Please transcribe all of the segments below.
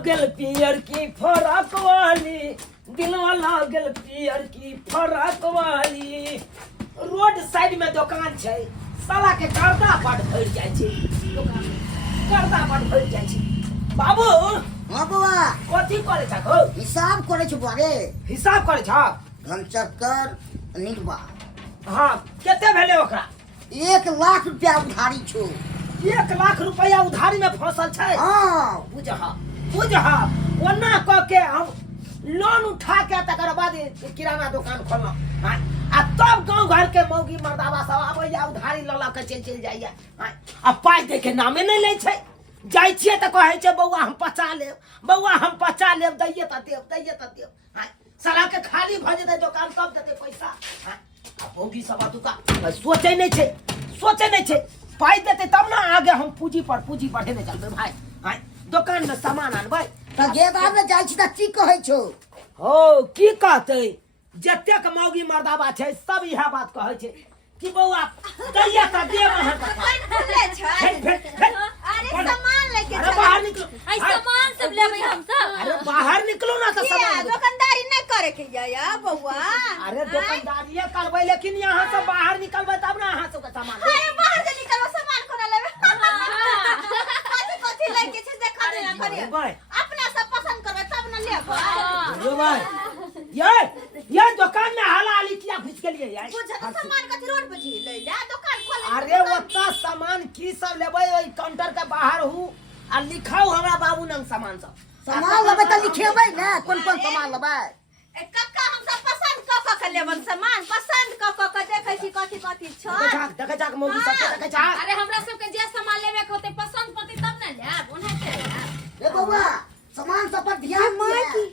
लागल पियर की फराक वाली, दिलवा लागल पियर की फराक वाली। रोड साइड में दुकान छै, साला के गर्दा बड़ भर जाय छै, दुकान गर्दा बड़ भर जाय छै। बाबू हाँ बउआ कथी करे छ गो? हिसाब करे छ बारे। हिसाब करे छ? घन चक्कर निकबा। हाँ केते भेले ओकरा? 1 लाख रुपया उधारी छो। 1 लाख रुपया उधारी में फंसल छै। हाँ बुझहा ओना क के हम लोन उठा के तकर बाद किराना दुकान खोलना। आ तब गांव घर के मौगी मर्दावा सब आबैया उधारी ल ल के चल जाइया। आ पाई दे के नामे नहीं ले छै। जाय छिए त कहै छै बौआ हम पचा लेब, बौआ हम पचा लेब, दैये त देब। साला के खाली भ जेतै दुकान तब देतै पैसा। आ मौगी सब दुका सोचे नहीं छै पाई देते तब ना आगे हम पूंजी पर पूंजी बढ़ेने चलबे भाई। दुकान में सामान आनबै त गेदा में जाय छी त की कहै छो? हो की कहते जतेक मौगी मर्दावा छै सब इहा बात कहै छै कि बौआ दैया त देब अहाँ त। अरे सामान लेके अरे बाहर निकलो। आई सामान सब लेबै हम सब। अरे बाहर निकलो ना तो सामान। दुकानदारी नहीं करे के या बउआ। अरे दुकानदारी करबै लेकिन यहाँ से बाहर निकलबै तब ना अहाँ सब के सामान। अरे बाहर से निकलबो सामान कोना लेबै? कथि लेके छै देखा देना करिए। अपना सब पसंद करबै तब ना लेबै। अरे भाई ये दुकान में हाला आली किया घुस के लिए यार? पूछा तो सामान कथि रोड पे छी ले ले दुकान खोले। अरे ओता सामान की सब लेबै ओई काउंटर के बाहर हूँ आ लिखाओ हमरा बाबू नंग सामान सब। सामान लेबै त लिखेबै ना कोन सामान लेबै। ए कक्का हम सब पसंद क के लेबन सामान पसंद क के देखै छी कथि छ। देखै जाक मौगी सब देखै जा। अरे हमरा सब के जे सामान लेवे के होते पसंद पड़ती तब ना लेब ओना के लेब। ए बउआ सामान सब पर ध्यान दे।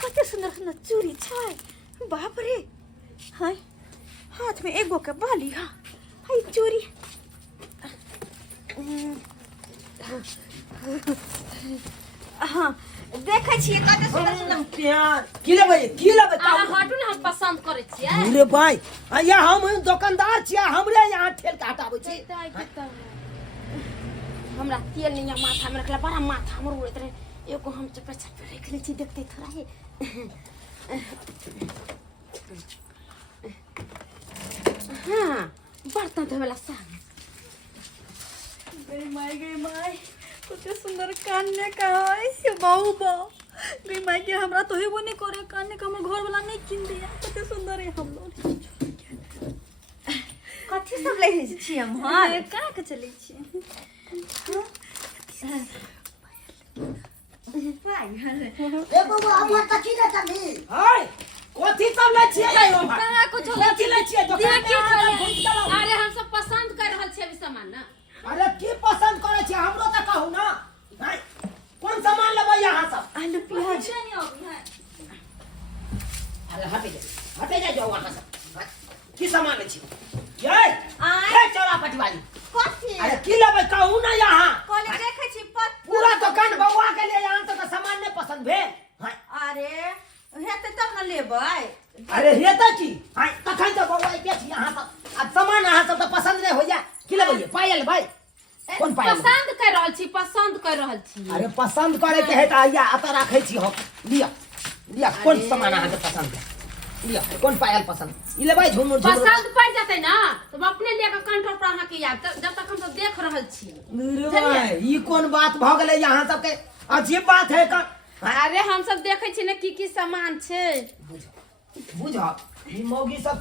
कते सुंदर सुंदर चूड़ी छै। बाप रे हाय हाथ में एगो के बाली हा हाय चूड़ी। हाँ देखे छिए कते सुंदर सुंदर प्यार की लेबै अहाँ हटू ना हम पसंद करे छियै। अरे भाई या हम दुकानदार छियै हमरे यहाँ ठेल के हटाबै छी। हमरा तेल नहीं माथा में रखला बड़ा माथा हमर उड़त रहे। एगो हम चप्पा रख ले छी देखते थोड़ा ही। हाँ बर्तन धोवेला साग। गई माय कते सुंदर कान्ने का है बाऊ बा। गई माय के हमरा तो हेबो नहीं करे कान्ने का हमर घर वाला नहीं किन दिया। कते सुंदर है हम लोग। कथि सब ले छी हम हां का के चले छी। ए बउआ हमर कथि ले चली? हाय कथि सब ले छियै रे हम? कहाँ कुछ कथि ले छियै दुकान देखिए में? अरे हम सब पसंद कर रहल छियै अभी सामान ना। अरे की पसंद करे छियै हमरो त कहू ना। हाय कौन सामान लेबै यहाँ सब? आलू प्याज अरे हटे जा जाओ वहां से। की सामान ले छियै? ये चला पटवाली। कथि अरे की लेबै कहू ना यहाँ। कोले देखे छी पूरा दुकान बउआ के लिए यहाँ तक सामान नहीं पसंद भेल। अरे हेते तब न लेबै। अरे हेता की हाय तखन त बउआ के छी यहाँ सब आ सामान अहाँ सब त पसंद नहीं होइया। की लेबै पायल भाई? कौन पायल? पसंद कर रहल छी पसंद कर रहल छी। अरे पसंद करे के है त आइया अता राखै छी हम। लिया कौन सामान अहाँ के पसंद है? लिया कौन पायल पसंद? ई लेबै झुमर पसंद पड़ जाते ना तो हम अपने लेके काउंटर पर अहाँ के याद जब तक हम सब देख रहल छी। अरे भाई ई कौन बात भ गेलै यहाँ सब के? अजीब बात है का। अरे हम सब देखे छी ना की सामान छै। बुझ ई मौगी सब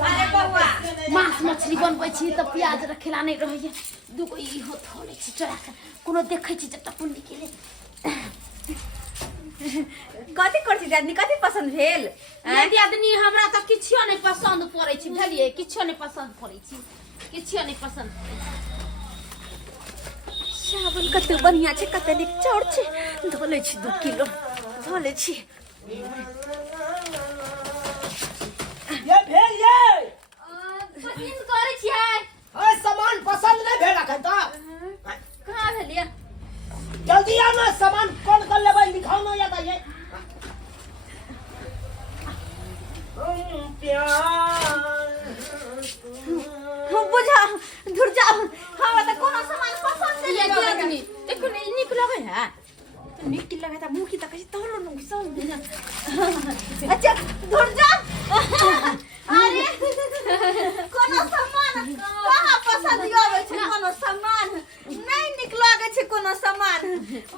अरे बउआ मांस मछली बनबै छी त प्याज रखेला नहीं रहैया। दुगो ई हो थोड़े छी चोरा के कोनो देखे छी जब तक पुण्य के लिए। कथि करछि आदमी कथि पसंद भेल? यदि आदमी हमरा त किछो नहीं पसंद पड़ै छी बुझलिए किछो नहीं पसंद पड़ै छी किछो नहीं पसंद पड़ै छी। चावल कते बढ़िया छै कते नीक चाउर छै धोले छी 2 किलो धोले छी। ये भेल ये पसंद करै छियै। ओए सामान पसंद नहीं भेल अखन त। कहाँ भेलिए? जल्दी आ ना सामान कौन कर लेबै लिखाओ ना या ये। हम बुझा धुर जा हमरा त कोनो सामान पसंद नहीं ये लगे। आदमी देखो नहीं निक लगे है मिट्टी लगाता मुंह की तक तो लो नु सब अच्छा दूर जा अरे कोनो सामान कहां पसंद आवे छै कोनो सामान नहीं निक लागे छै कोनो सामान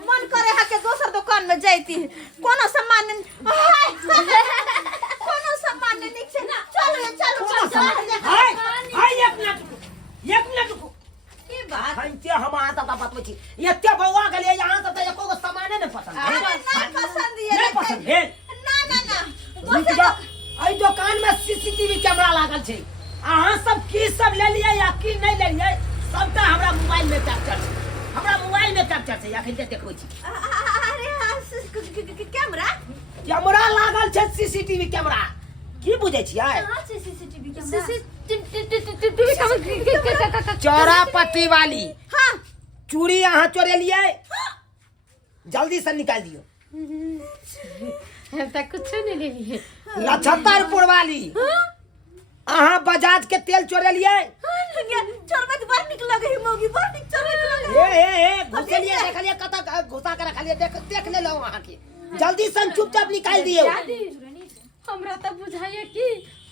मन करे हा के दोसर दुकान में जाइती कोनो सामान कोनो सामान नहीं निक छै चलो हाय एक मिनट रुको की बात हमते हम आ त बतबै छी एते बौआ गेलिए यहां त एको गो सामाने नहीं पसंद है नहीं पसंद ये नहीं पसंद है ना आई दुकान में सीसीटीवी कैमरा लागल छै अहां सब की सब ले लिए या की नहीं ले लिए सबटा हमरा मोबाइल में कैप्चर छै हमरा मोबाइल में कैप्चर छै अखन देखबै छी अरे कैमरा लागल छै सीसीटीवी कैमरा की बुझै छियै कहां से सीसीटीवी चौरापट्टी वाली हां चूड़ी अहाँ चोरे लिए जल्दी से निकाल दियो हम तक कुछ नहीं ले लिए 75 वाली अहाँ बजाज के तेल चोरे लिए चोरबत बार निकल गई मोगी बार निक चोरबत ए घुसलिए देखलिए कत घुसा के रखलिए देख ले लो वहां के जल्दी से चुपचाप निकाल दियो हमरा त बुझाइए कि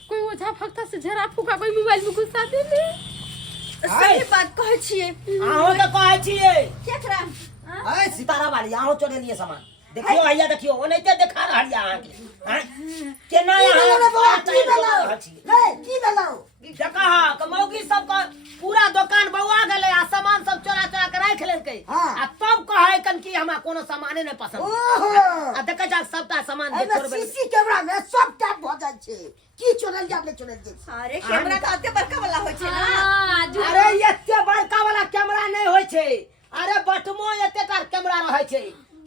कोई ओझा फक्ता से झरा फूका कोई मोबाइल में घुसा देले सही बात कहै छियै अहाँ तो कहै छियै केकरा ए सितारा वाली अहाँ चोरे लिए सामान देखियो भैया देखियो ओनैते देखा रहलिए अहाँ के केना यहाँ की भेलौ देखा कमौगी सब का पूरा दुकान बौआ गेले आ सामान सब चोरा चोरा के राख लेलकै आ तब कहै कन कि हमरा कोनो सामाने नहीं पसंद आ देखै जा सबटा सामान जे चोरबे सीसी कैमरा में सब टैप भ जाय छै की चोरल जाबले चोरल जाय अरे कैमरा त अते बड़का वाला होय छै ना अरे एते बड़का वाला कैमरा नहीं होय छै अरे बटमो एतेटा कैमरा रहै छै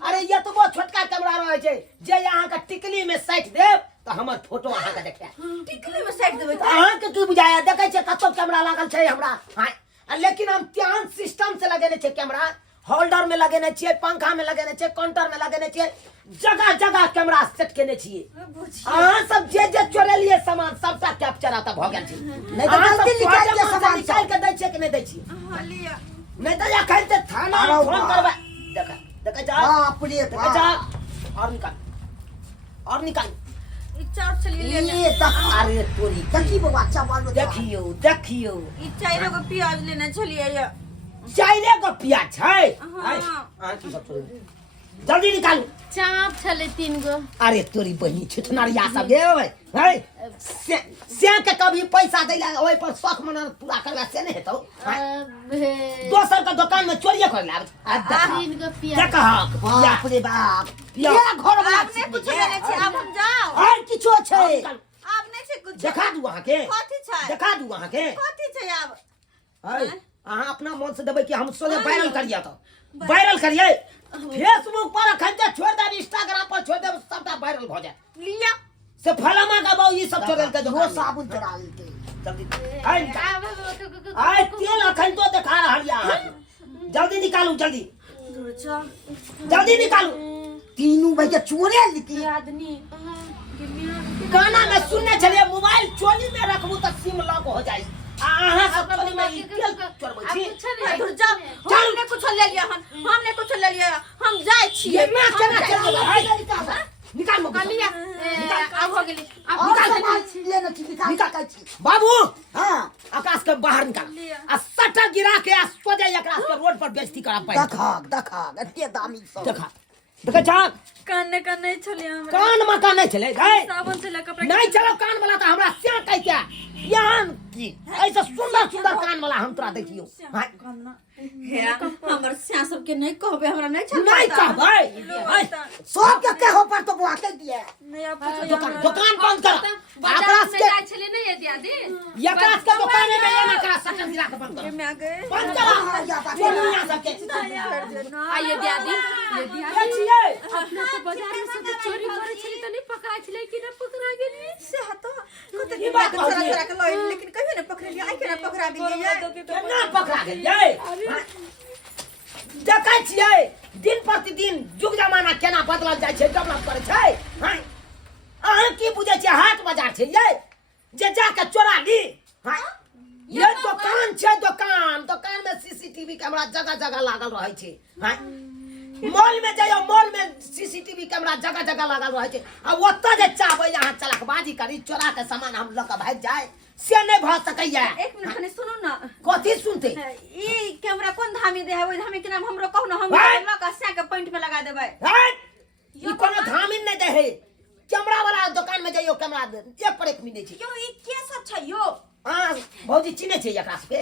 अरे एतबो छोटका कैमरा रहै छै जे अहाँ के टिकली में साइट देब त हमर फोटो अहाँ के देखा टिकली में साइड देबै अहाँ के की बुझाया देखै छै कतो कैमरा लागल छै हमरा हां लेकिन हम त्यान सिस्टम से लगेने छै कैमरा होल्डर में लगेने छियै पंखा में लगेने छियै काउंटर में लगेने छियै जगह जगह कैमरा सेट केने छियै अहाँ सब जे चोरेलिए सामान सबटा कैप्चर आता भ गेल छै नहीं तो जल्दी निकाल के सामान निकाल के दै छै कि नहीं दै छियै हां लिया नहीं तो या कहै ते थाना में फोन करबा देखा जा बाप रे देखा जा और निकाल ई चार चलिए ले ये तक अरे तोरी कथी बाबा चावल देखियो ई चाइरो को प्याज लेना चलिए ये चाइले को प्याज छै हाँ। हां की सब चोरी जल्दी निकालू चाप छले 3 गो अरे तोरी बहिनी छिटनरिया सब गे है से के कभी पैसा दैला ओइ पर शौक मन पूरा करबा से नहीं हेतौ दोसर का दुकान में चोरिए कर लाब 3 गो पिया देखा बाप रे बाप ये घर में आपने कुछ लेना छै अब हम जाओ और किछो छै आपने से कुछ देखा दू वहां के कथी छै देखा दू वहां के कथी छै अब अहाँ अपना मन से देबै कि हम सोले वायरल करिए तो वायरल करिए फेसबुक पर अखन छोड़ देब इंस्टाग्राम पर छोड़ देब सबटा वायरल भ जाए लिया से फलामा का बाऊ ये सब चोरल के वो साबुन चोरा लेते जल्दी आय तेल अखन तो दिखा रहल या जल्दी निकालू जल्दी निकालू तीनों भैया चोरे लेती आदमी गाना में सुनने चलिए मोबाइल चोली में रखबू तो सिम लॉक हो जाई अहाँ सब चोरी में तेल चोरबै छी दूर जा हमने कुछ ले लिया हमने कुछ ले लिया हम जाय छियै मैं केना चल निकाल मोबाइल लिया अब हो गेली अब और सामान लेना छी निकाल छी बाबू हां आकाश के बाहर निकाल आ सटर गिरा के आ सोजे एकरा के रोड पर बेइज्जती करा पाई देखा एते दामी सब देखा जा कान नहीं चलिए हमरा कान मका नहीं चले गए साबुन से लगा नहीं चलो कान वाला तो हमरा से कह क्या यान की ऐसा सुंदर सुंदर कान वाला हम तोरा देखियो हमर स्या सब के नहीं कहबे हमरा नहीं चल नहीं कहबै सब के कहो पर तो बुआ के दिए नहीं आप दुकान बंद कर आकाश के छले नहीं है दादी आकाश के दुकान में ये ना करा सटर गिरा के बंद कर में आ गए बंद कर दुनिया सब के आइए दादी ये छिए अपना तो बाजार में सब चोरी करे छली त नहीं पकड़ा छले कि ना पकड़ा गेली से हतो कत ई बात चोरा चोरा के लई लेकिन कहियो न पकड़ लिया आई के ना पकड़ा भी केना पकड़ा गेल ये देखै छियै दिन प्रतिदिन युग जमाना केना बदलल जाइ छै डेवलप करे छै हां अहाँ की बुझै छियै हाट बाजार छै ये जे जाके चोरा ली हां ये दुकान छै दुकान में सीसीटीवी कैमरा जगह जगह लागल रहै छै हां मॉल में जाइयो, मॉल में सीसीटीवी कैमरा जगह जगह लागल रहे छे। अब ओतऽ जे चाहबै यहाँ चलकबाजी करी, चोरा के सामान हम लऽ के भाग जाए, से नहीं भ सकैया। एक मिनट कने सुनू ना, कथी सुनते? ई कैमरा कोन धामी दे है? ओइ धामी के नाम हमरो कहू ना, हम भाई! लऽ के स्या के पॉइंट में लगा देबै। ई कोनो धामिन नहीं दे है। कैमरा वाला दुकान में जाइयो, कैमरा एक पर एक मिले छे। यो ई के सब छै यो? हां भौजी चिन्हे छे एकरा से।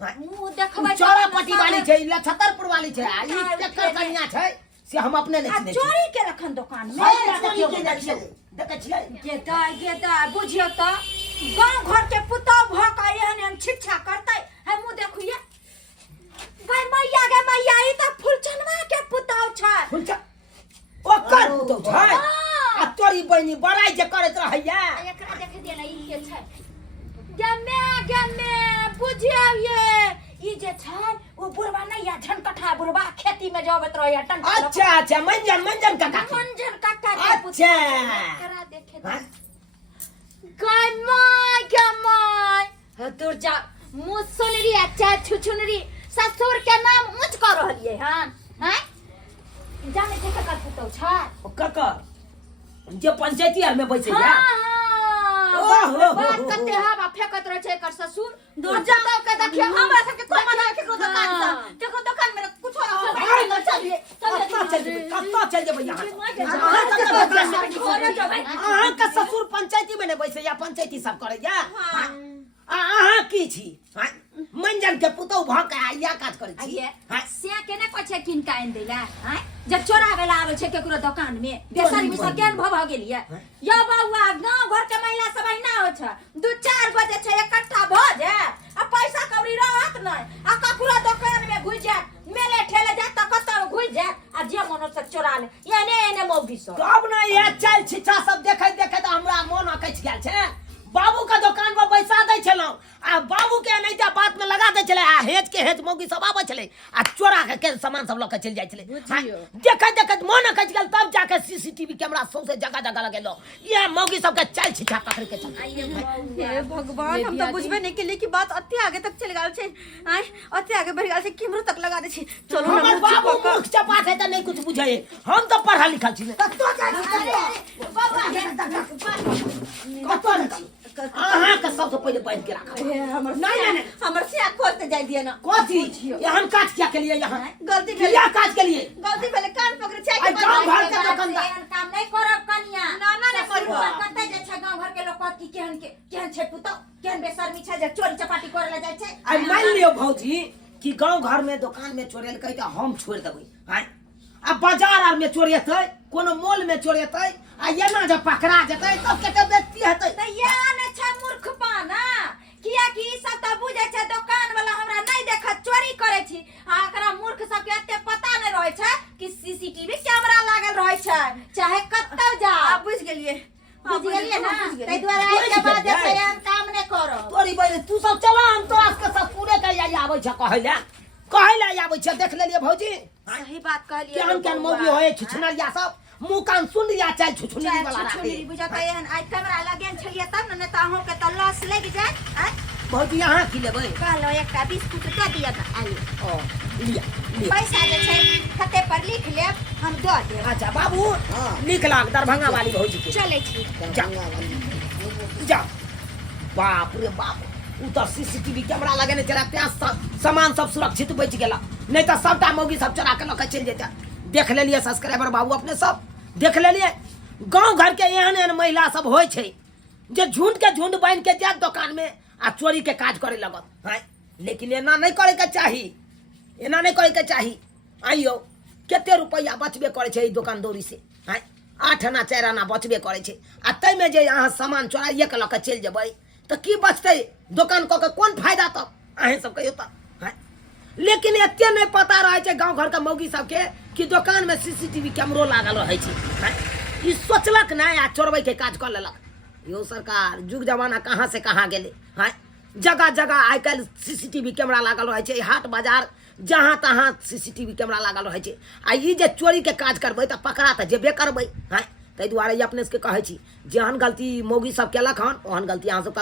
मुंह देखबै चोरा पट्टी वाली छे, लछतरपुर वाली छे, आ ई केकर कन्या छे से हम अपने नहीं चिन्हे। चोरी के रखन दुकान में चोरी के देखिए, देखे छियै? गेदा बुझियो त गांव घर के पुतौ भ के एहन शिक्षा करतै। है मुंह देखिए भाई, मैया गे मैया, ई त फुलचनवा के पुतौ छै। फुलचा ओकर पुतौ छै, आ तोरी बहिनी बड़ाई जे करैत रहैया। एकरा देखे दिया ना, ई के छै गमे बुझियो ये ई जे छै ओ बुढ़वा नहीं या झनकठा बुढ़वा खेती में जावत रहैया टन। अच्छा अच्छा, मंजन काका। मंजन काका के अच्छा एकरा देखे हाँ? गमाय दूर जा मुंह सुनरी अच्छा छुछुनरी ससुर के नाम ऊंच कर रहलिए हन। हैं जाने के ककर पुतौ छै? ओ ककर जे पंचायती आर में बैठे या। बात कते हवा फेकत रहे छै एकर ससुर। दूर जा के देखिए, हमरा सब के कोन मना केकरो दुकान में कुछो चलिए कत्ता चल जेबै यहाँ? अहाँ के ससुर पंचायती में नहीं बैसे या पंचायती सब करे या? अहाँ की छी? मंजन के पुतौ भ के या काज करे छी? से केने कोइ छै किनका आइन दैला? हैं जब चोरावे ला आबै छै केकरो दुकान में बेसरी में सब ज्ञान भ गेलिए। या बौआ गांव घर के महिला सब अहिना हो छै, दू चार गो जे छै इकट्ठा भ जाय, आ पैसा कौड़ी रहत नै, आ ककरो दुकान में घुस जाय, मेले ठेले जाय त कतौ घुस जाय, आ जे मनो से चोरा ले। एने मौगी सब तब ना ये चल छिछा सब देखैत देखैत हमरा मोन अकैछ गेल छै। बाबू का दुकान पर बैसा दै छलौ, आ बाबू के एनाहिते बात में लगा दै छले, आ हेज के हेज मौगी सब आबै छले, आ चोरा के सामान सब ल के चल जाय छले। देखैत देखैत मोन अकैछ गेल, तब जाके सीसीटीवी कैमरा सौंसे जगह जगह लगेलो। ये मौगी सब के चल छिछा पकड़ के चल। हे भगवान, हम तो बुझबे नहीं केली कि बात अत्ते आगे तक चल गेल छै। आय अत्ते आगे बढ़ गेल छै, कैमरा तक लगा दै छी। चलो हमर बाबू मूर्ख चपाट है त नहीं कुछ बुझे, हम तो पढ़ा लिखल छी। कत्तो जाय कत्तो अहाँ के सबसे पहले बांध के राखब। नहीं हमर से खोजते जाय दिए ना। कथी एहन काज क्या के लिए? यहाँ गलती क्या काज के लिए? गलती भेले, कान पकड़े छै आई गांव घर के दुकानदार एहन काम नहीं करब कनिया। ना नहीं करब। कते जे छै गांव घर के लोग की केहन छै पुतौ, केहन बेशर्मी छै जे चोरी चपाटी करे ला जाय छै। आई मान लियो भौजी कि गांव घर में दुकान में चोरेल कहि त हम छोड़ देबै। हां आ बाजार आर में चोरेतै, कोनो मॉल में चोरेतै, आ एना जब पकड़ा जेतै तब केते बेइज्जती हेतै। त या ने छै मूर्खपना, किया कि ई सब त बुझै छै दुकान वाला हमरा नहीं देखत चोरी करे छी। आ एकरा मूर्ख सब के एते पता नहीं रहै छै कि सीसीटीवी कैमरा लागल रहै छै, चाहे कतौ जा। बुझ गेलिए ना, तै दुआरे आइ के बाद जे छै हम काम नहीं करब। तोरी बहिनी तू सब चला, हम तो आज के सब पूरे के आबै छै कहैला आबै छै। देख लेलिए भौजी, सही बात कहलिए। केहन मौगी होय छुछनरिया सब, मुंह कान सुन लिया, चाहे छुछुनरी वाला राखी। छुछुनरी बुझत एहन आई कैमरा लगेन छलिए तब न त अहूं के त लॉस लग जाय। आय भौजी यहाँ की लेबै? कहलो एकटा बिस्कुट दे दिया त आलू। ओ लिया पैसा जे छै खाते पर लिख लेब, हम दऽ देब। अच्छा बाबू लिख लाग दरभंगा वाली भौजी के। चलै छी जा बाप रे बाप, उ तो सीसीटीवी कैमरा लगेने चला, प्यास सामान सब सुरक्षित बच गेला, नहीं तो सबटा मौगी सब चोरा के लके चल जेता। देख लेलिए सब्सक्राइबर बाबू अपने सब देख लेलिए, गांव घर के एहन महिला सब होय छै जे झुंड के झुंड बांध के जात दुकान में आ चोरी के काज करे लगत। हां लेकिन एना नहीं करे के चाही, एना नहीं करे के चाही। आइयो केते रुपया बचबे करे छै ई दुकानदारी से। हां 8 आना 4 आना बचबे करे छै, आ तै में जे अहाँ सामान चोराइए के लके चल जेबै त की बचतै दुकान क के? कोन फायदा तब अहे सब कहियो त? लेकिन एते नहीं पता रहे छै गांव घर के मौगी सब के कि दुकान में सीसीटीवी कैमरो लागल रहे छै। ई सोचलक नहीं आ चोरबै के काज कर लेलक। यो सरकार जुग जमाना कहाँ से कहाँ गेले। हां जगह जगह आइ काल्हि सीसीटीवी कैमरा लागल रहे छै, हाट बाजार जहाँ तहाँ सीसीटीवी कैमरा लागल रहे छै। आ ई जे चोरी के काज करबै त पकड़ा त जेबे करबै। हां तै दुआरे अपने से कहै छी, जेहन गलती मौगी सब केलक हन ओहन गलती अहाँ सब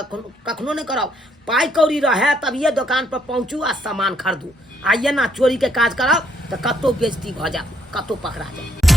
कखनो नहीं करब। पाई कौड़ी रहे तब ये दुकान पर पहुँचू आ सामान खरीदू, आ ये ना चोरी के काज करब त कतौ बेइज्जती भ जायत। कतौ पकड़ा जाए।